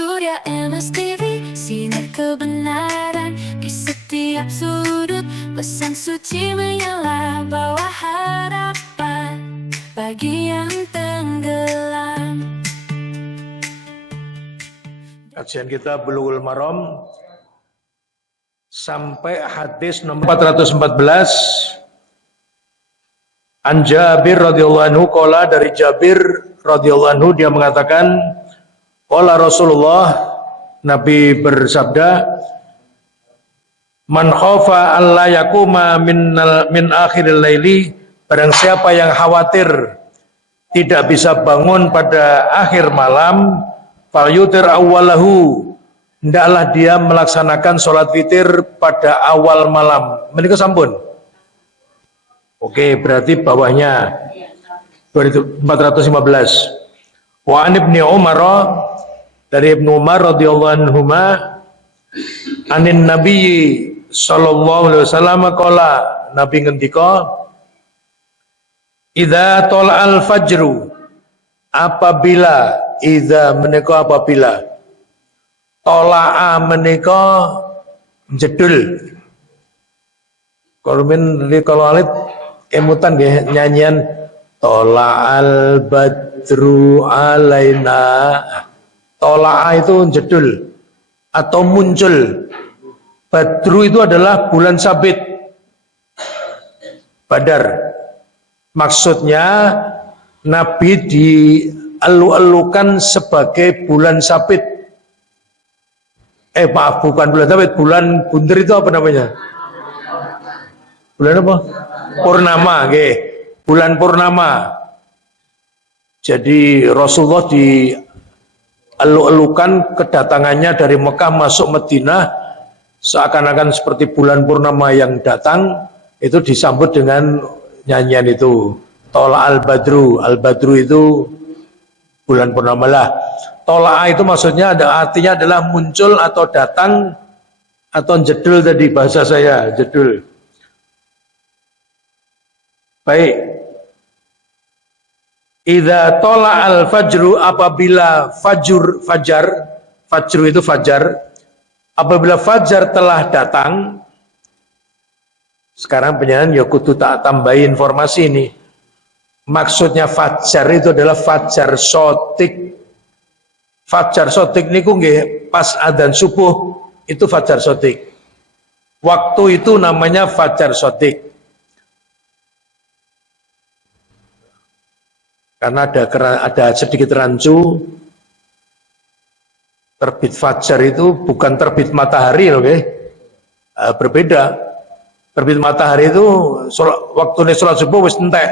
Surya MSTV, sinar kebenaran di setiap sudut. Pesan suci menyala, bawa harapan bagi yang tenggelam. Kajian kita Bulughul Maram sampai hadis nomor 414. An Jabir radhiyallahu anhu qala, dari Jabir radhiyallahu anhu dia mengatakan, qala Rasulullah, Nabi bersabda, man khafa alla yakuma min akhiril laili, barang siapa yang khawatir tidak bisa bangun pada akhir malam, falyutir awwalahu, hendaklah dia melaksanakan sholat witir pada awal malam. Menika sampun. Oke, berarti bawahnya 415. Wa an Ibnu Umar, dari Ibnu Umar radhiyallahu anhuma, anin Nabi sallallahu alaihi wasallam qala, Nabi ngendika, idza tala'al fajru, apabila, idza menika apabila, tola'a menika jedul. Kalau alit emutan nggih, nyanyian tola'al badru alaina. Tola'a itu jedul atau muncul. Badru itu adalah bulan sabit, Badar. Maksudnya Nabi dielu-elukan sebagai bulan sabit. Maaf, bukan bulan sabit, bulan bunder itu apa namanya? Bulan apa? Purnama, nggih. Bulan purnama. Jadi Rasulullah dielu-elukan kedatangannya dari Mekah masuk Madinah seakan-akan seperti bulan purnama yang datang, itu disambut dengan nyanyian itu. Tola al-badru. Al-badru itu bulan purnama lah. Tola itu maksudnya artinya adalah muncul atau datang atau jedul, tadi bahasa saya, jedul. Baik. Idza tola al-fajru, apabila fajru itu fajar, apabila fajar telah datang. Sekarang penyanyian ya kudu tak tambahi informasi ini. Maksudnya fajar itu adalah fajar sotik. Fajar sotik niku nggih pas adzan subuh, itu fajar sotik. Waktu itu namanya fajar sotik. Karena ada sedikit rancu, terbit fajar itu bukan terbit matahari loh, berbeda. Terbit matahari itu waktu sholat subuh wis entek.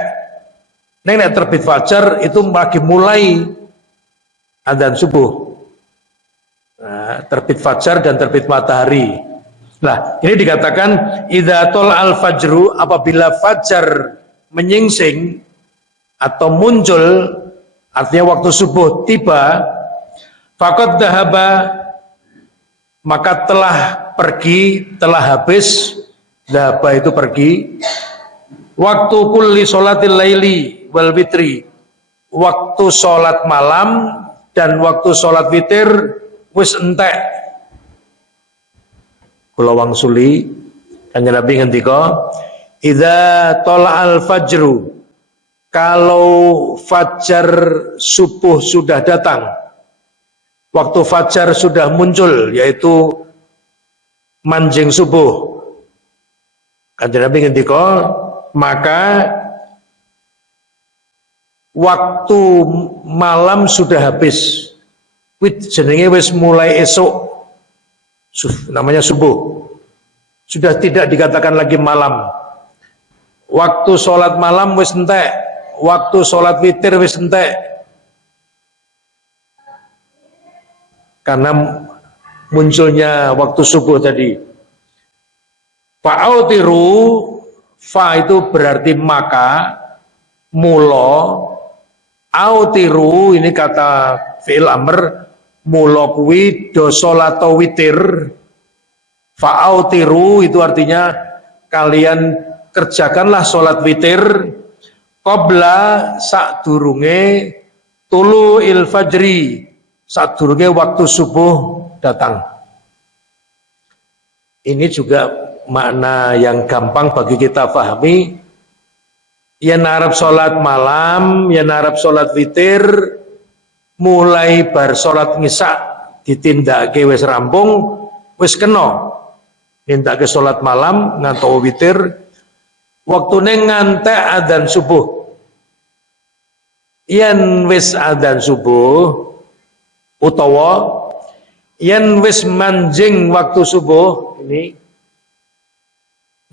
Nek terbit fajar itu lagi mulai adzan subuh. Nah, terbit fajar dan terbit matahari. Nah, ini dikatakan idza tala'al fajru, apabila fajar menyingsing atau muncul, artinya waktu subuh tiba, faqad dhahaba, maka telah pergi, telah habis. Dhahaba itu pergi. Waktu kulli sholatil laili wal witri, waktu sholat malam dan waktu sholat witir wis entek. Kula wangsuli kanjeng Nabi ngendika, idza tala'al fajru, kalau fajar subuh sudah datang, waktu fajar sudah muncul, yaitu manjing subuh, kanjeng Nabi ngendika, maka waktu malam sudah habis. Jenenge wis mulai esok, namanya subuh. Sudah tidak dikatakan lagi malam. Waktu sholat malam wis entek, waktu sholat witir wis entek. Karena munculnya waktu subuh tadi. Fa'autiru, fa itu berarti maka, mulo, autiru ini kata fi'il amr, mulo kuwi do sholat atau witir. Fa'autiru itu artinya kalian kerjakanlah sholat witir qabla sakdurunge tulu il fajri, sadurunge waktu subuh datang. Ini juga makna yang gampang bagi kita pahami. Yen arep salat malam, yen arep salat witir, mulai bar salat ngisak ditindakake wis rampung, wis kena nindakake salat malam ngantos witir, waktune ngantek adzan subuh. Yen wis adzan subuh utawa yen wis manjing waktu subuh, ini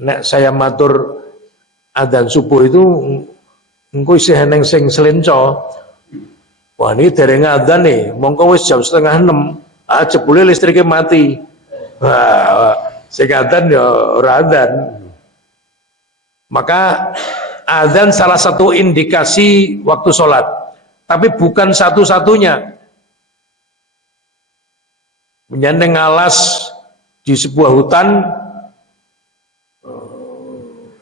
nek saya matur adzan subuh itu engko isih eneng sing selenco. Wah ini dereng adzan nih, mongko wis jam 5:30, jebule listriknya mati. Wah, sing adzan ya ora adzan. Maka adzan salah satu indikasi waktu sholat, tapi bukan satu-satunya. Menyandeng alas di sebuah hutan,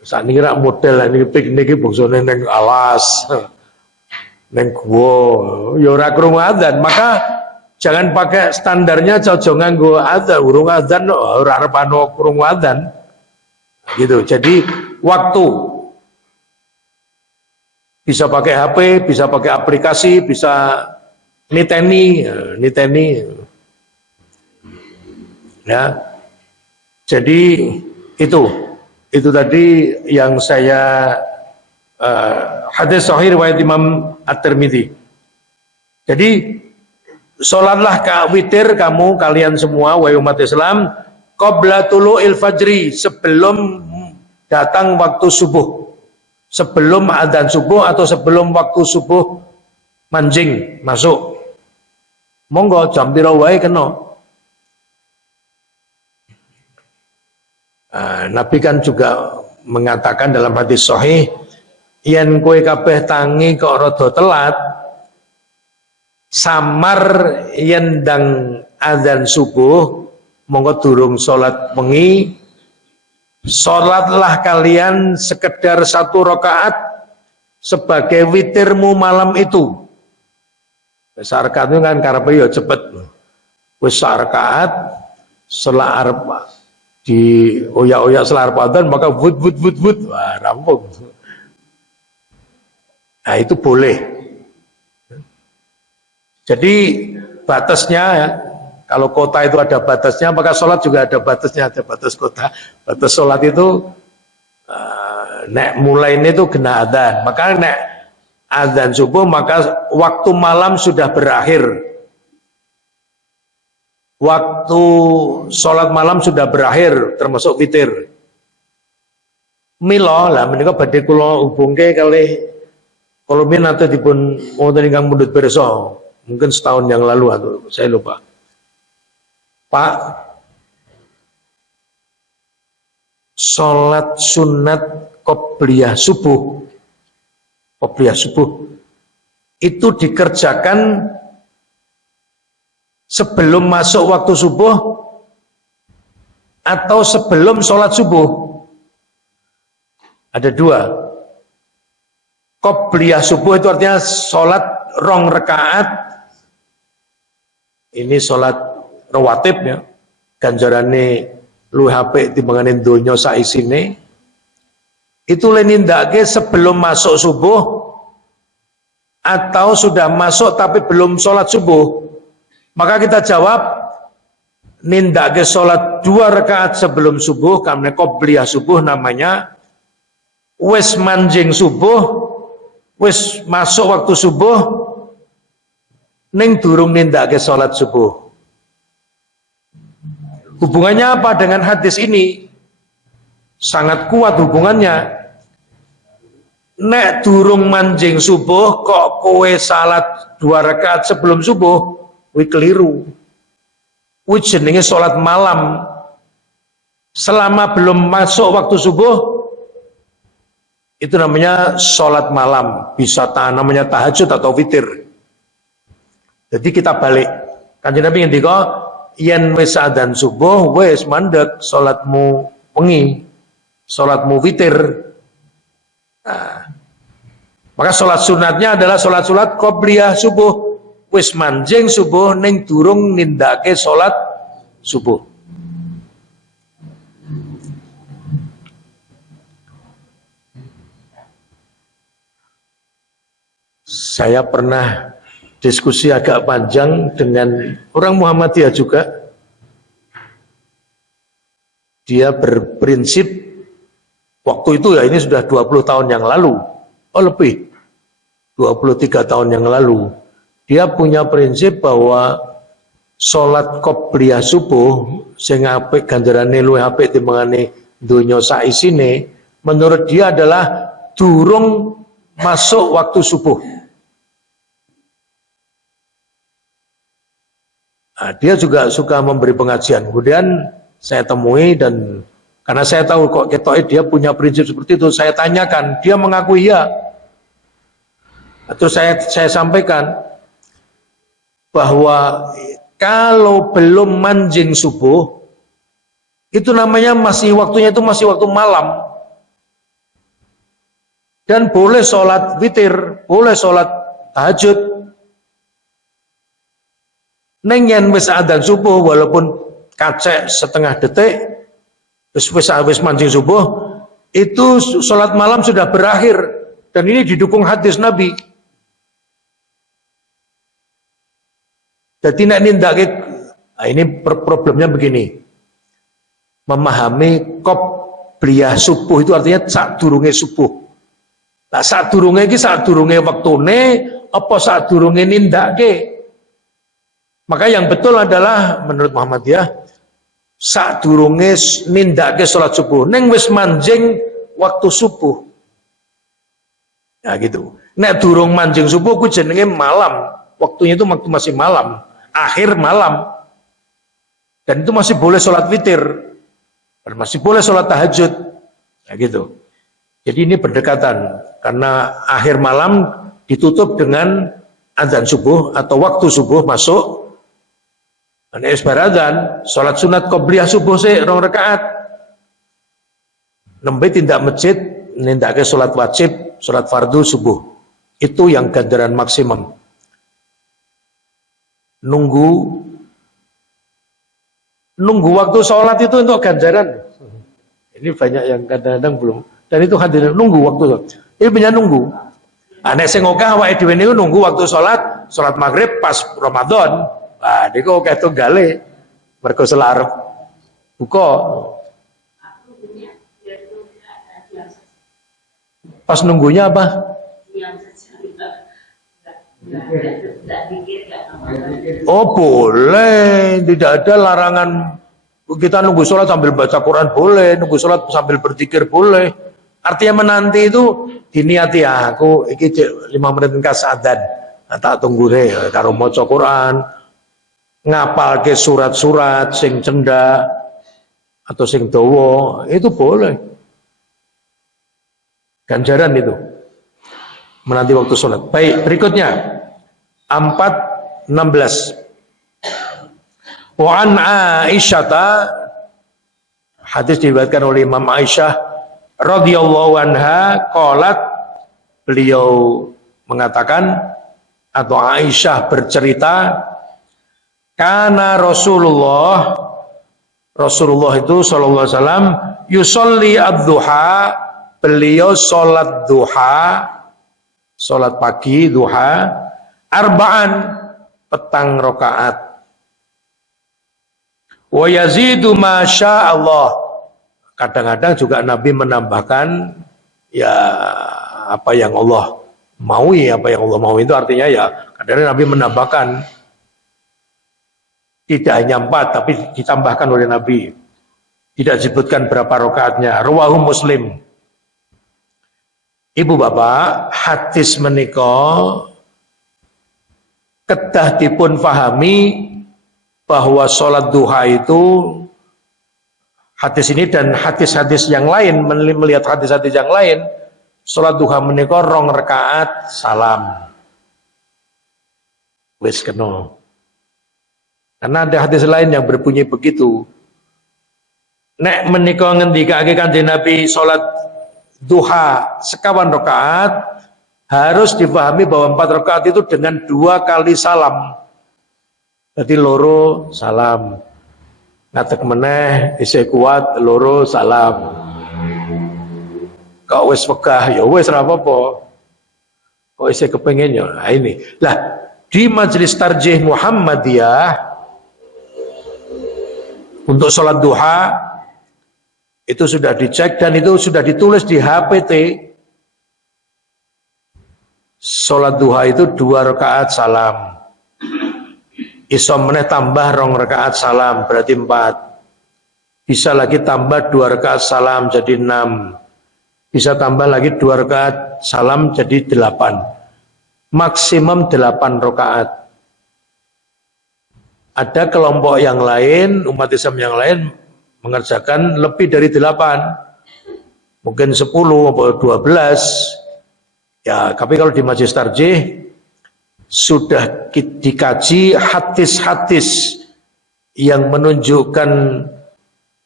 saat ini model ini piknik bongsone neng alas, neng gua, ya ora krungu adzan. Maka jangan pakai standarnya cocok nganggo adzan, urung adzan ora arep ana krungu adzan. Gitu. Jadi waktu bisa pakai HP, bisa pakai aplikasi, bisa niteni. Ya. Jadi itu tadi yang saya hadis sahih riwayat Imam At-Tirmidzi. Jadi sholatlah witir kamu kalian semua wahai umat Islam qabla tulu'il fajri, sebelum datang waktu subuh, sebelum adzan subuh atau sebelum waktu subuh manjing masuk. Monggo jam pira wae kena. Nabi kan juga mengatakan dalam hadis sahih, yen kowe kabeh tangi kok rada telat, samar yen ndang adzan subuh, monggo durung salat wengi, salatlah kalian sekedar 1 rakaat sebagai witirmu malam itu. Rakaat itu kan karepe ya cepet. Wis rakaat setelah arep di oyak-oyak selar adzan maka wud, wah rampung. Nah itu boleh. Jadi batasnya ya, kalau kota itu ada batasnya, maka sholat juga ada batasnya, ada batas kota. Batas sholat itu nek mulai ini tuh kena adzan. Maka nek adzan subuh maka waktu malam sudah berakhir. Waktu sholat malam sudah berakhir, termasuk witir. Milo lah, menika badhe kula hubungke kalih kulumin atau dipun wonten ingkang mundhut pirsa, mungkin setahun yang lalu atau saya lupa. Pak, sholat sunat qobliyah subuh itu dikerjakan sebelum masuk waktu subuh atau sebelum sholat subuh. Ada 2. Qobliyah subuh itu artinya sholat 2 rakaat. Ini sholat rawatib ya. Ganjarane luwih apik timbanganing donya saisine. Itu lenindake sebelum masuk subuh atau sudah masuk tapi belum sholat subuh. Maka kita jawab nindake sholat 2 rakaat sebelum subuh, karena qobliyah subuh namanya. Wis manjing subuh, wis masuk waktu subuh, ning durung nindake sholat subuh. Hubungannya apa dengan hadis ini? Sangat kuat hubungannya. Nek durung manjing subuh kok kowe salat 2 rakaat sebelum subuh, kuwi keliru. Kuwi jenenge salat malam. Selama belum masuk waktu subuh, itu namanya salat malam. Bisa namanya tahajud atau witir. Jadi kita balik. Kanjeng Nabi ngendika, yen wis adzan subuh, wis mandek salatmu wengi, salatmu witir. Nah, maka sholat sunatnya adalah sholat qobliyah subuh. wis manjing subuh ning durung nindake salat subuh. Saya pernah diskusi agak panjang dengan orang Muhammadiyah juga. Dia berprinsip waktu itu ya, ini sudah 20 tahun yang lalu, oh lebih 23 tahun yang lalu. Dia punya prinsip bahwa sholat qobliyah subuh sing apik ganjarane luwih apik timbangane donya sak isine, menurut dia adalah durung masuk waktu subuh. Nah, dia juga suka memberi pengajian. Kemudian saya temui, dan karena saya tahu kok ketoknya dia punya prinsip seperti itu, saya tanyakan, dia mengakui ya. Terus saya sampaikan bahwa kalau belum manjing subuh, itu namanya waktunya itu masih waktu malam. Dan boleh sholat witir, boleh sholat tahajud. Neng yen wis adzan subuh walaupun kacek setengah detik, wis mancing subuh, itu sholat malam sudah berakhir, dan ini didukung hadis Nabi. Jadi ini problemnya begini, memahami qobliyah subuh itu artinya sadurunge subuh. Nah sadurunge iki sadurunge wektune apa sadurunge nindake? Maka yang betul adalah menurut Muhammadiyah sadurunge nindake sholat subuh, neng wis manjing waktu subuh. Ya gitu. Nek durung manjing subuh ku jenenge malam. Waktunya itu waktu masih malam, akhir malam. Dan itu masih boleh sholat witir, dan masih boleh sholat tahajud. Ya gitu. Jadi ini berdekatan, karena akhir malam ditutup dengan adzan subuh atau waktu subuh masuk. Nek wis baradzan, salat sunat qobliyah subuh sik 2 rakaat. Nembe tindak masjid nindakake salat wajib, salat fardu subuh. Itu yang ganjaran maksimum. Nunggu waktu sholat itu untuk ganjaran. Ini banyak yang kadang-kadang belum. Dan itu hadir nunggu waktu sholat. Ini punya nunggu. Nek sing okah awake dhewe niku nunggu waktu sholat maghrib pas Ramadan. Nah, niku akeh tunggale. Mergo selarep buka. Pas nunggunya apa? Oh boleh, tidak ada larangan. Kita nunggu sholat sambil baca Quran boleh, nunggu sholat sambil berzikir boleh. Artinya menanti itu diniati aku iki 5 menit engkas adzan. Nah, tak tunggu deh karo maca Quran, ngapalke surat-surat sing cendak atau sing dawa, itu boleh. Ganjaran itu menanti waktu sholat. Baik, berikutnya 4:16. Wa an Aisyata, hadis diriwayatkan oleh Imam Aisyah radhiyallahu anha, qalat, beliau mengatakan atau Aisyah bercerita, kana Rasulullah itu sallallahu alaihi wasallam yusolli ad-duha, beliau salat duha, salat pagi duha, arba'an, petang rakaat. Wa yazidu masya Allah. Kadang-kadang juga Nabi menambahkan ya apa yang Allah maui, apa yang Allah mau itu artinya ya kadang-kadang Nabi menambahkan tidak hanya 4 tapi ditambahkan oleh Nabi. Tidak disebutkan berapa rakaatnya. Rawahu Muslim. Ibu bapak, hadis menika kedah dipun fahami bahwa sholat duha itu, hadis ini dan hadis-hadis yang lain, melihat hadis-hadis yang lain, sholat duha menika 2 rakaat salam. Wis kena. Karena ada hadis lain yang berbunyi begitu. Nek menika ngendikake Kanjeng Nabi sholat duha 1 rakaat, harus dipahami bahwa 4 rakaat itu dengan 2 kali salam. Jadi loro salam, ngatek meneh isih kuat loro salam. Kok wis wegah ya wis ora apa-apa. Kok isih kepengin ya. Nah ini. Lah di majelis tarjih Muhammadiyah untuk sholat duha itu sudah dicek dan itu sudah ditulis di HPT. Sholat duha itu 2 rakaat salam. Iso meneh tambah 2 rakaat salam berarti 4. Bisa lagi tambah 2 rakaat salam jadi 6. Bisa tambah lagi 2 rakaat salam jadi 8. Maksimum 8 rakaat. Ada kelompok yang lain, umat Islam yang lain mengerjakan lebih dari 8. Mungkin 10 atau 12. Ya, tapi kalau di majelis tarjih sudah dikaji hadis-hadis yang menunjukkan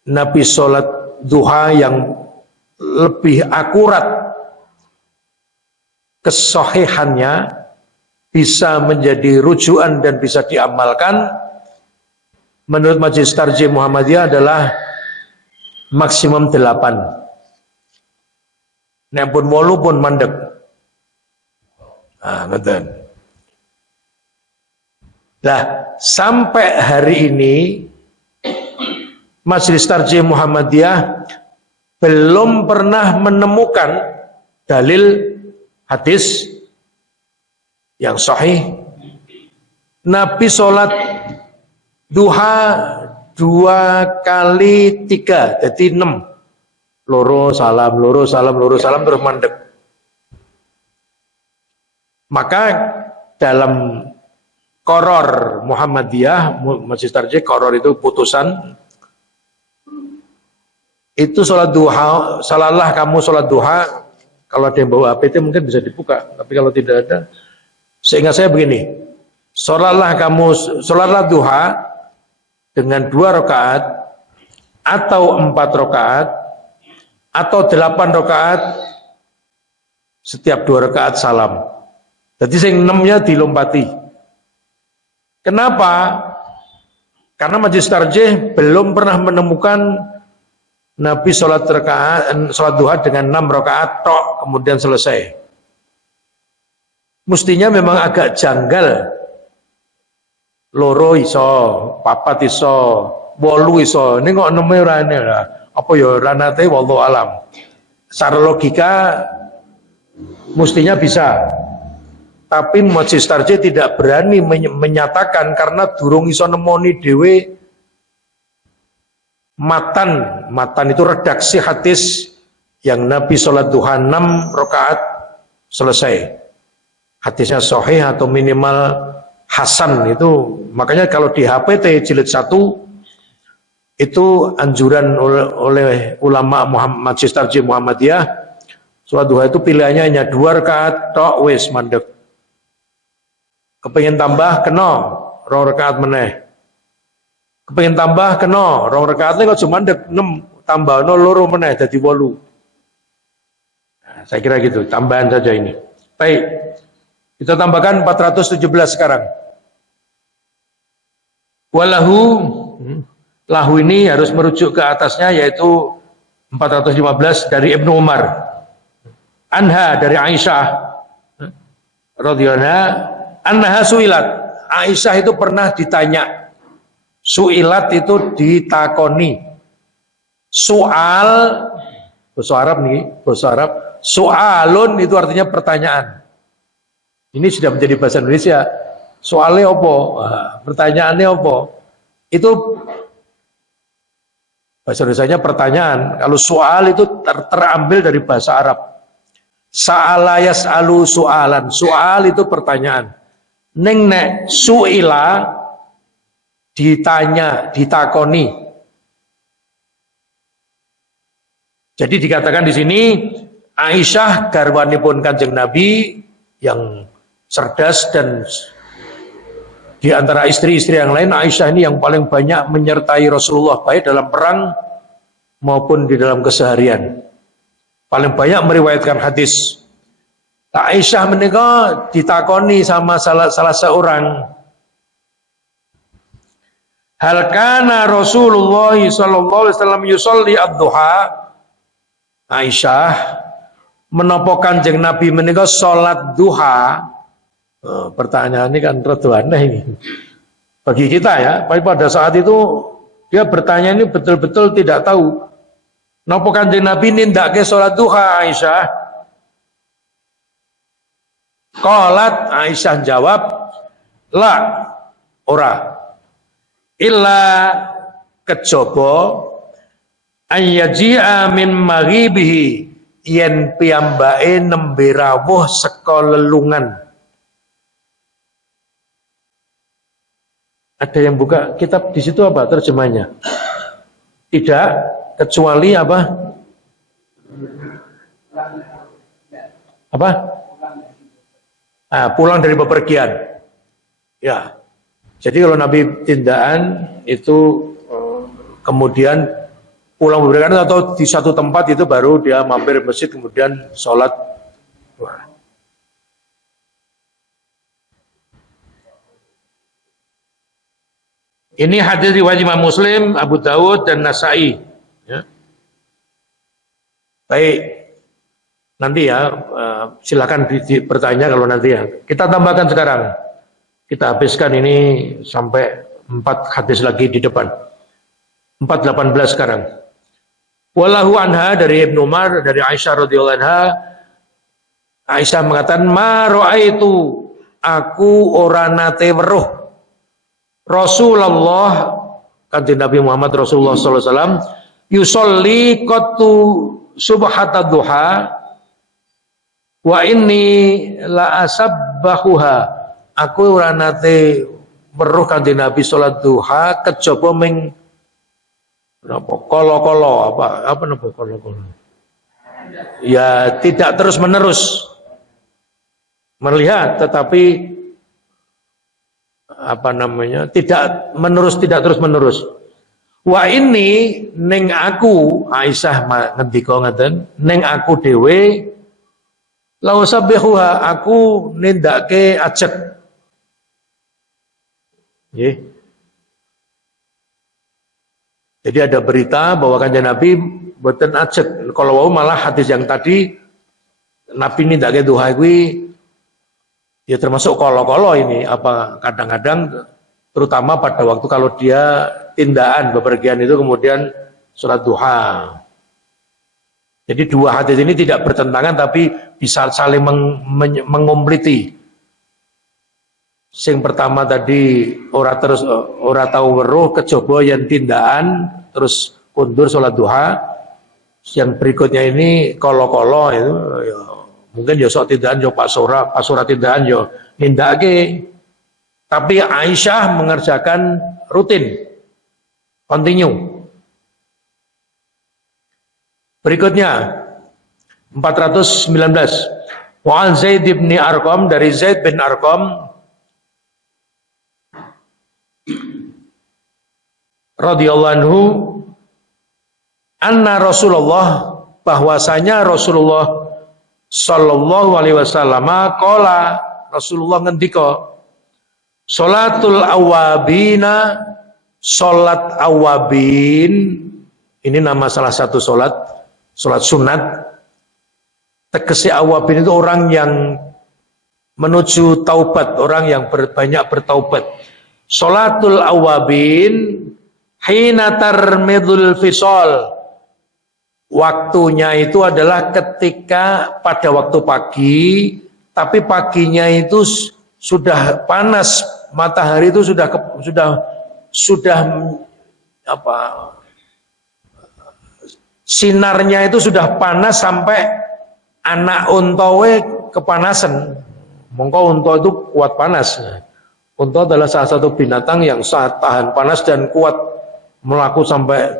Nabi sholat duha yang lebih akurat kesahihannya, bisa menjadi rujukan dan bisa diamalkan. Menurut Majelis Tarjih Muhammadiyah adalah maksimum 8. Nek pun 8 pun mandek. Nah, betul. Nah, sampai hari ini Majelis Tarjih Muhammadiyah belum pernah menemukan dalil hadis yang sahih Nabi sholat duha 2 kali 3 jadi 6. Loro salam, loro salam, loro salam terus mandek. Maka dalam Qoror Muhammadiyah, Majelis Tarjih Qoror itu putusan, itu sholat duha, salalah kamu sholat duha, kalau ada yang bawa APT mungkin bisa dibuka, tapi kalau tidak ada, seingat saya begini, sholatlah duha dengan 2 rakaat, atau 4 rakaat, atau 8 rakaat, setiap 2 rakaat salam. Jadi sing 6-nya dilompati. Kenapa? Karena Majelis Tarjih belum pernah menemukan Nabi sholat duha dengan 6 rakaat tok kemudian selesai. Mestinya memang agak janggal. Loro iso, 4 iso, 8 iso. Ini kok 6 ora ini lah. Apa ya ranate wallahu alam. Secara logika mestinya bisa. Tapi Majelis Tarjih tidak berani menyatakan karena durung iso nemoni dhewe matan itu redaksi hadis yang Nabi sholat duha 6 rakaat selesai. Hadisnya sahih atau minimal hasan itu. Makanya kalau di HPT jilid 1 itu anjuran oleh ulama Majelis Tarjih Muhammadiyah, sholat duha itu pilihannya hanya 2 rakaat tok wis mandek. Kepengen tambah kena 2 rakaat meneh. Kepengen tambah kena 2 rakaat kok cuma 6 tambah 2 meneh jadi 8. Nah, saya kira gitu, tambahan saja ini. Baik. Kita tambahkan 417 sekarang. Walahu, lahu ini harus merujuk ke atasnya yaitu 415 dari Ibnu Umar. Anha dari Aisyah radhiyallahu anha. Annaha su'ilat. Aisyah itu pernah ditanya. Su'ilat itu ditakoni. Soal, bahasa Arab nih, bahasa Arab. Soalun itu artinya pertanyaan. Ini sudah menjadi bahasa Indonesia. Soalnya apa? Pertanyaannya apa? Itu bahasa Indonesianya pertanyaan. Kalau soal itu terambil dari bahasa Arab. Sa'ala yas'alu soalan. Soal itu pertanyaan. Neng nek su'ila ditanya, ditakoni. Jadi dikatakan di sini Aisyah garwanipun Kanjeng Nabi yang cerdas dan di antara istri-istri yang lain Aisyah ini yang paling banyak menyertai Rasulullah baik dalam perang maupun di dalam keseharian. Paling banyak meriwayatkan hadis. Aisyah menika ditakoni sama salah seorang, hal kana Rasulullah sallallahu alaihi wasallam yusolli ad-duha? Aisyah, menapa Kanjeng Nabi menika salat duha? Pertanyaan ini kan rada aneh ini bagi kita ya. Pada saat itu dia bertanya ini betul-betul tidak tahu. Napa Kanjeng Nabi nindakake salat duha, Aisyah? Qalat, Aisyah jawab, la, ora. Illa kejaba ayyaji'a min maghibihi, yen piyambake nembe rawuh saka lelungan. Ada yang buka kitab di situ apa terjemahnya? Tidak, kecuali apa? Apa? Pulang dari bepergian. Ya. Jadi kalau Nabi tindakan itu kemudian pulang bepergian atau di satu tempat itu baru dia mampir masjid kemudian sholat. Ini hadis riwayat Imam Muslim, Abu Dawud dan Nasai. Ya. Baik. Nanti ya, silakan bertanya kalau nanti ya. Kita tambahkan sekarang. Kita habiskan ini sampai 4 hadis lagi di depan. 4:18 sekarang. Wallahu anha dari Ibnu Umar, dari Aisyah radhiyallahu anha. Aisyah mengatakan, ma ra'aitu, aku ora nate weruh Rasulullah, kanjeng Nabi Muhammad Rasulullah sallallahu alaihi wasallam, yusolli qattu subhatad duha wa inni la asabbahuha, aku ora nate weruh kanjeng Nabi salat duha kejaba ming napa kala-kala apa napa kala-kala. Ya tidak terus menerus melihat, tetapi apa namanya, tidak terus menerus. Wa ini ning aku, Aisyah ngendika ngaten, ning aku dhewe la usabbihuha, aku nindake ajeg. Nggih. Jadi ada berita bahwa kanjeng Nabi boten ajeg. Kalau wau malah hadis yang tadi Nabi nindake duha kuwi ya termasuk kolo-kolo ini, apa kadang-kadang terutama pada waktu kalau dia tindakan bepergian itu kemudian sholat duha. Jadi dua hadis ini tidak bertentangan tapi bisa saling mengompliti. Sing pertama tadi ora tahu weruh kejaba yen tindakan terus kundur sholat duha. Yang berikutnya ini kolo-kolo itu ya, mungkin ya sok tindakan yo pas ora tindakan yo nindakake. Tapi Aisyah mengerjakan rutin, continue. Berikutnya 419. Wa Zaid bin Arqam, dari Zaid bin Arqam radhiyallahu anhu, anna Rasulullah, bahwasanya Rasulullah sallallahu alaihi wasallam qala, Rasulullah ngendika, salatul awabina, salat awabin, ini nama salah satu salat sunat. Tegese awabin itu orang yang menuju taubat, orang yang banyak bertaubat. Salatul awabin hina tarmidul fisal, waktunya itu adalah ketika pada waktu pagi, tapi paginya itu sudah panas, matahari itu sudah apa, sinarnya itu sudah panas sampai anak untawe kepanasan. Mongko unta itu kuat panas. Unta adalah salah satu binatang yang sangat tahan panas dan kuat, melaku sampai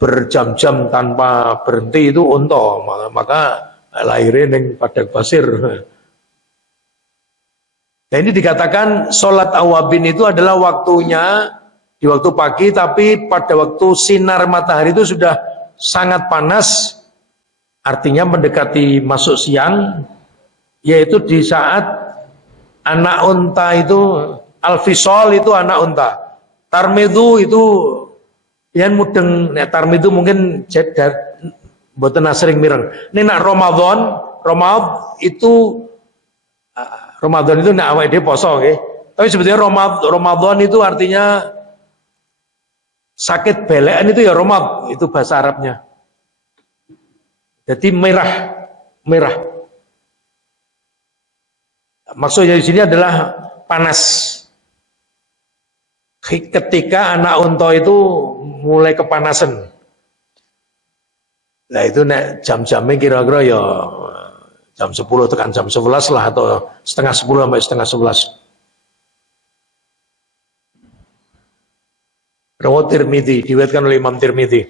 berjam-jam tanpa berhenti itu unta. Maka lahirnya ning padang pasir. Nah, ini dikatakan sholat awabin itu adalah waktunya di waktu pagi, tapi pada waktu sinar matahari itu sudah sangat panas, artinya mendekati masuk siang, yaitu di saat anak unta itu al-fisol itu anak unta. Tarmidu itu yang mudeng, nek tarmidu mungkin jedar mboten asring mireng. Ini nak Ramadan itu nek awake dhewe poso nggih. Tapi sebetulnya Ramadan itu artinya sakit belekan itu ya Romad, itu bahasa Arabnya. Jadi merah. Maksudnya di sini adalah panas. Ketika anak unta itu mulai kepanasan. Nah itu nek jam-jamnya kira-kira ya jam 10 tekan jam 11 lah, atau setengah 10 sampai setengah 11. Rawat Tirmidzi, diriwayatkan oleh Imam Tirmidzi.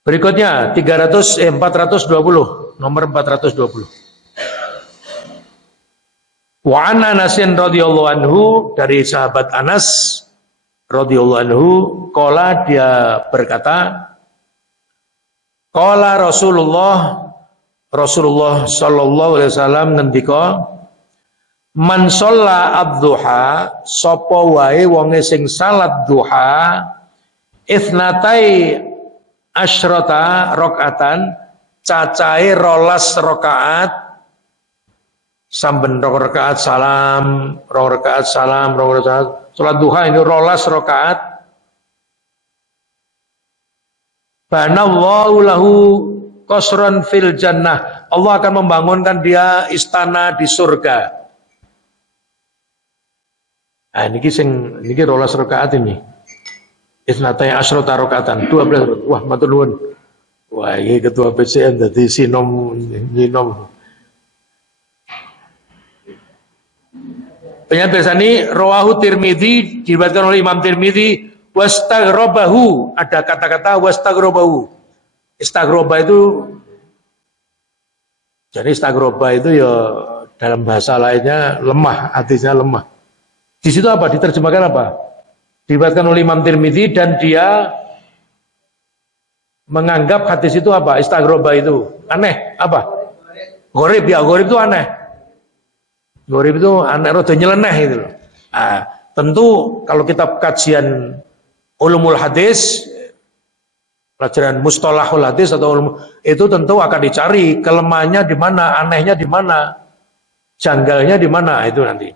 Berikutnya 420, nomor 420. Wa an Anasin radhiyallahu anhu, dari sahabat Anas radhiyallahu anhu, qala, dia berkata, qala Rasulullah sallallahu alaihi wasallam ngendika, man sholla ad-duha, sapa wae wonge sing salat duha, itsnatai asyrata rakaatan, cacahe 12 rakaat, samben 2 rakaat salam, 2 rakaat salam, 2 rakaat salat duha ini 12 rakaat, banallahu lahu qasran fil jannah, Allah akan membangunkan dia istana di surga. Nah, niki 12 rakaat ini. Isnatai asyrata rakaatan, 12. Wah, matur nuwun. Wah, ini ketua PCN dadi sinom nyinom. Penyebabani rawahu Tirmidzi, diriwayatkan oleh Imam Tirmidzi, wastaghrabahu, ada kata-kata wastaghrabahu. Istaghroba itu, jadi istaghroba itu ya dalam bahasa lainnya lemah, artinya lemah. Di situ apa? Diterjemahkan apa? Diriwayatkan oleh Imam Tirmidzi dan dia menganggap hadis itu apa? Istaghroba itu aneh, apa? Gharib, ya gharib itu aneh. Gharib itu aneh, rada nyeleneh itu loh. Nah, tentu kalau kita kajian ulumul hadis, pelajaran mustalahul hadis atau itu tentu akan dicari kelemahannya di mana, anehnya di mana, janggalnya di mana, itu nanti.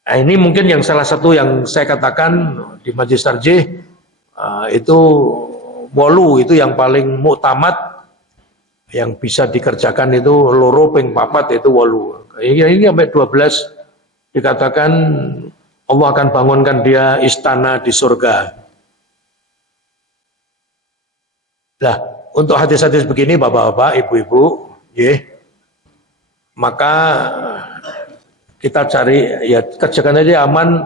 Nah, ini mungkin yang salah satu yang saya katakan di Majelis Tarjih itu wolu, itu yang paling muktamad, yang bisa dikerjakan itu loro ping papat, itu wolu. Ini sampai 12 dikatakan Allah akan bangunkan dia istana di surga. Nah, untuk hadis-hadis begini bapak-bapak, ibu-ibu, maka kita cari, ya kerjakan aja aman,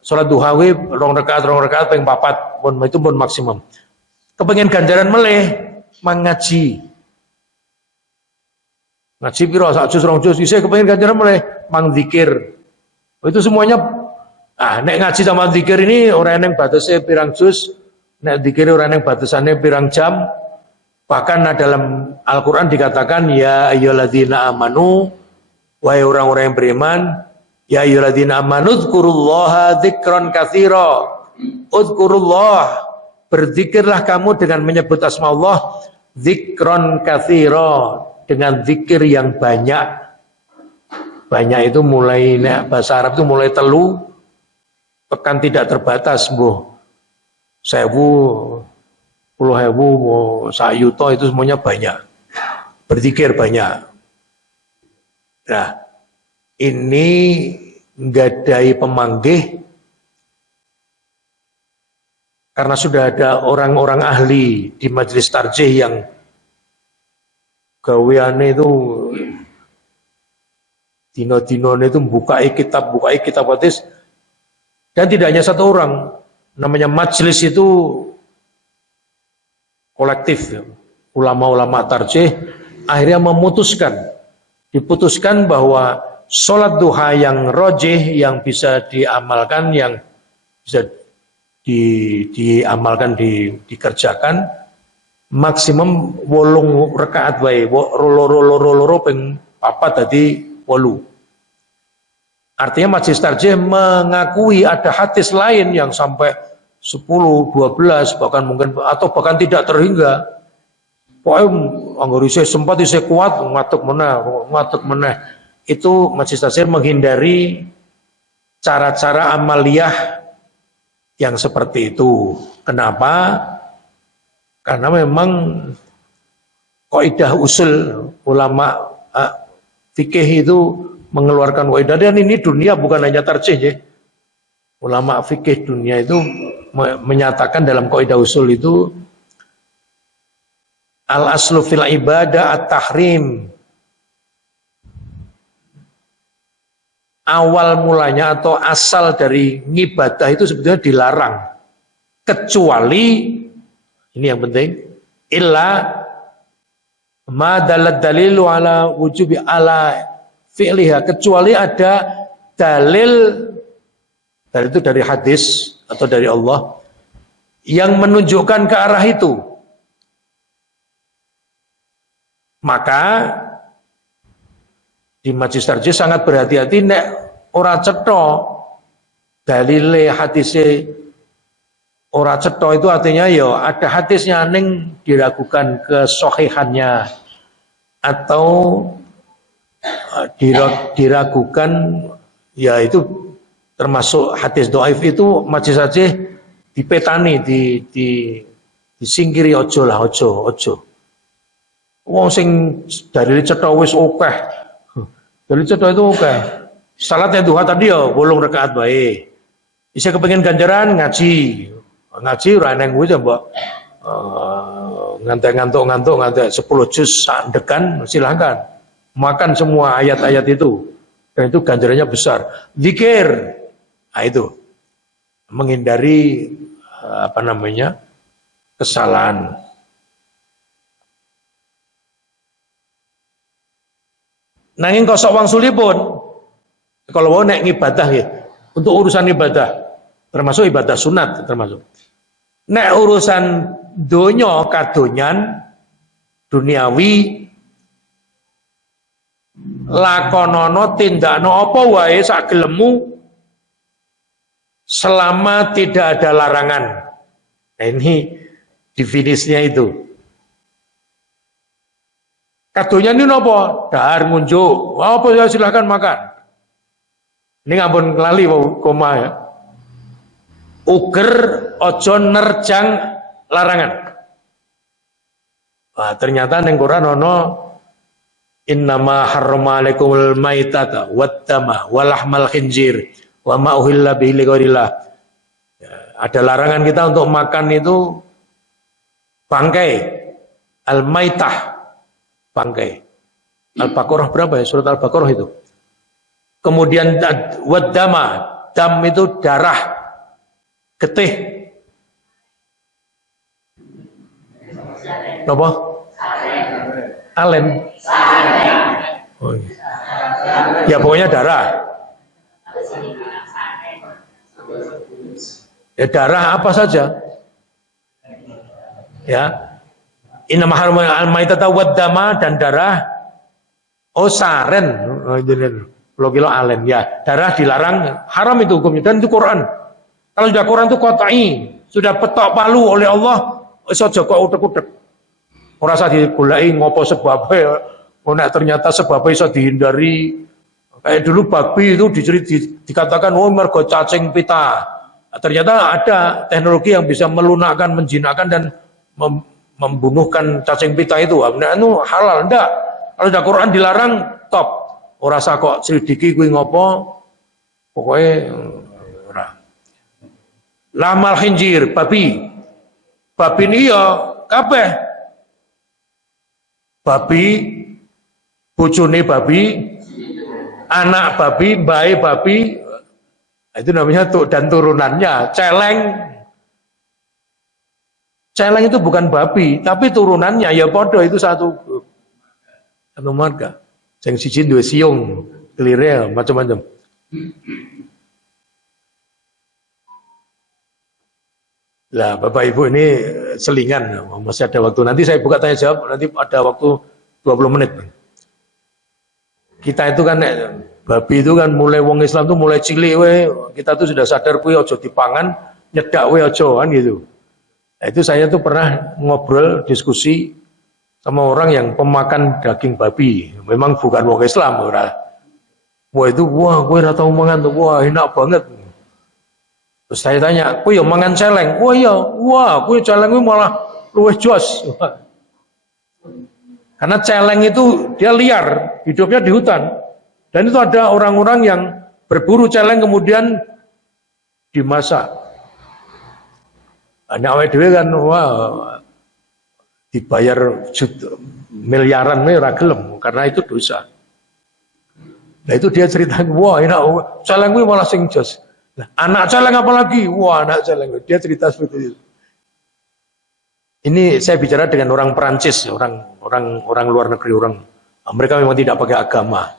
sholat duha 2 rakaat ping 4, itu pun maksimum. Kepengen ganjaran meleh, mengaji. Ngaji piro sak juz 2 juz, isih kepengen ganjaran meleh, mang zikir. Itu semuanya nek ngaji sama zikir ini orang yang batasnya pirang juz, nek zikir orang yang batasannya pirang jam. Bahkan dalam Al-Qur'an dikatakan ya ayyuhalladzina amanu, wahai orang-orang yang beriman, ya ayyuhalladzina amanu dzkurullaha dzikran katsira. Udzkurullah, berzikirlah kamu dengan menyebut asma Allah, dzikran katsira, dengan zikir yang banyak. Banyak itu mulai, bahasa Arab itu mulai telu, tekan tidak terbatas, mbuh 1000, 10.000, sayuto, itu semuanya banyak. Berzikir banyak. Nah, ini nggadai pemanggih karena sudah ada orang-orang ahli di Majelis Tarjih yang gaweane itu dino-dino itu bukai kitab hadis, dan tidak hanya satu orang, namanya majelis itu kolektif, ulama-ulama tarjih akhirnya diputuskan bahwa sholat duha yang rojih, yang bisa diamalkan, yang bisa diamalkan, dikerjakan maksimum 8 rakaat wae, loro ping papat tadi 8. Artinya majelis tarjih mengakui ada hadis lain yang sampai 10, 12 bahkan mungkin atau bahkan tidak terhingga. Pokoknya anggar isih sempat isih kuat ngatuk meneh. Itu majelis tarjih menghindari cara-cara amaliyah yang seperti itu. Kenapa? Karena memang kaidah usul ulama fikih itu mengeluarkan kaidah, dan ini dunia bukan hanya tarjih ya. Ulama fikih dunia itu menyatakan dalam kaidah usul itu al aslu fil ibadah at-tahrim. Awal mulanya atau asal dari ngibadah itu sebetulnya dilarang, kecuali ini yang penting, illa ma dalal dalilu ala wujubi ala fi'liha, kecuali ada dalil itu dari hadis atau dari Allah yang menunjukkan ke arah itu, maka di majelis tarjih sangat berhati-hati nek ora cetha dalile hadise, ora cetha itu artinya ya ada hadisnya ning diragukan kesohihannya atau diragukan, ya itu termasuk hadis dhaif, itu majelis tarjih dipetani, disingkiri, ojo. Wong sing dari cetha wis akeh. Dari cetha itu akeh. Salatnya duha tadi ya 8 rakaat bae. Bisa kepengen ganjaran ngaji ora neng kuwi mbok ngantuk 10 juz sandekan, silahkan. Makan semua ayat-ayat itu. Dan itu ganjarannya besar. Zikir. Nah itu. Menghindari kesalahan. Nanging kosok wangsulipun kalau mau nek ibadah ya, untuk urusan ibadah termasuk ibadah sunat termasuk. Nek urusan donya kadonyan duniawi lakonono tindakno apa wae sak gelemmu selama tidak ada larangan. Nah, ini definisinya itu. Kadonya ini apa? Dahar ngunjuk. Apa ya silahkan makan. Ini ngampun kelali koma ya. Uger ojo nerjang larangan. Wah, ternyata ning Quran ono innama harrama alaikumul maitata waddama walahmal khinzir wa ma uhilla bihi lighairillah. Ada larangan kita untuk makan itu bangkai al-maitah, bangkai. Al-Baqarah berapa ya? Surat Al-Baqarah itu. Kemudian waddama, dam itu darah, getih. Apa? Alen. Oh, iya. Ya pokoknya darah. Ya darah apa saja. Ya. Innama harrama al-maitata waddama, dan darah. Oh saren. Kilo alen ya. Darah dilarang, haram itu hukumnya, dan itu Quran. Kalau sudah Quran itu qat'i, sudah petok palu oleh Allah, iso joko utek-utek. Ora usah digoleki ngopo sebabnya. Nek ternyata sebabnya iso dihindari. Kayak dulu babi itu dikatakan mergo cacing pita. Ternyata ada teknologi yang bisa melunakkan, menjinakkan dan membunuhkan cacing pita itu. Nah, itu halal ndak? Kalau ada Quran dilarang, top. Ora usah kok selidiki kuwi ngopo. Pokoknya ora. Lamal khinjir, babi. Babi ini ya kabeh. Babi, bojone babi, anak babi, mbae babi, itu namanya dan turunannya. Celeng itu bukan babi, tapi turunannya ya podo, itu satu marga. Yang siji duwe siung, kelire macam-macam. Lah Bapak Ibu ini selingan, masih ada waktu. Nanti saya buka tanya jawab, nanti ada waktu 20 menit. kita itu kan babi itu kan mulai wong Islam tuh mulai cilik we, kita tuh sudah sadar kuwi aja dipangan, nyedak we aja kan gitu. Nah, itu saya tuh pernah ngobrol diskusi sama orang yang pemakan daging babi, memang bukan wong Islam ora. Wah itu gue ora tau mangan tuh, wah enak banget. Terus saya tanya, "Kowe yo mangan celeng?" "Wah iya, wah kowe celeng kuwi malah luwih jos." Karena celeng itu dia liar, hidupnya di hutan. Dan itu ada orang-orang yang berburu celeng kemudian dimasak. Hanya awake dhewe kan wah dibayar miliaran ora gelem karena itu dosa. Nah itu dia cerita, wah enak, celeng kuwi malah sing jos. Nah, anak celeng apalagi? Wah anak celeng. Dia cerita seperti itu. Ini saya bicara dengan orang Perancis, orang luar negeri, orang mereka memang tidak pakai agama.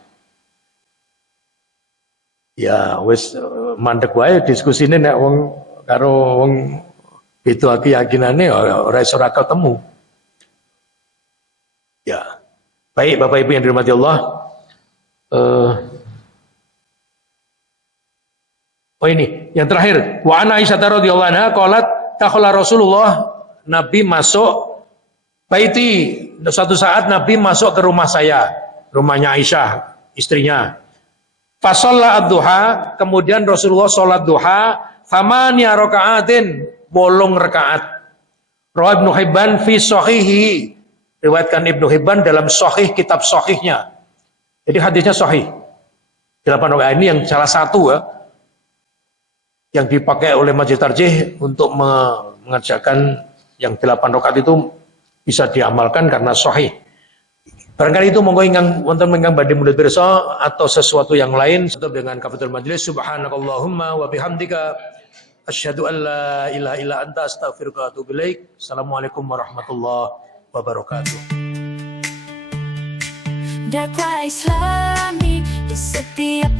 Ya wis mandek wae diskusine nek wong karo wong beda keyakinane ora iso ketemu. Ya. Baik Bapak Ibu yang dirahmati Allah. Oh ini yang terakhir, wa ana Aisyah radhiyallahu anha qalat takhala Rasulullah, Nabi masuk baiti, suatu saat Nabi masuk ke rumah saya, rumahnya Aisyah, istrinya. Fa shalla ad-duha, kemudian Rasulullah salat duha, thamaniya raka'atin, 8 rakaat. Rawi Ibnu Hibban fi shahihi, riwayatkan Ibnu Hibban dalam sahih kitab sahihnya. Jadi hadisnya sahih. 8 rakaat ini yang salah satu ya, yang dipakai oleh Majelis Tarjih untuk mengerjakan yang 8 rakaat itu bisa diamalkan karena sahih. Barangkali itu monggo ingkang wonten ingkang badhe mundhut pirsa atau sesuatu yang lain tutup dengan kafatul majelis. Subhanakallahumma wa bihamdika asyhadu an la ilaha illa anta astaghfiruka wa atubu ilaik. Assalamualaikum warahmatullahi wabarakatuh. Dakwah Islami di setiap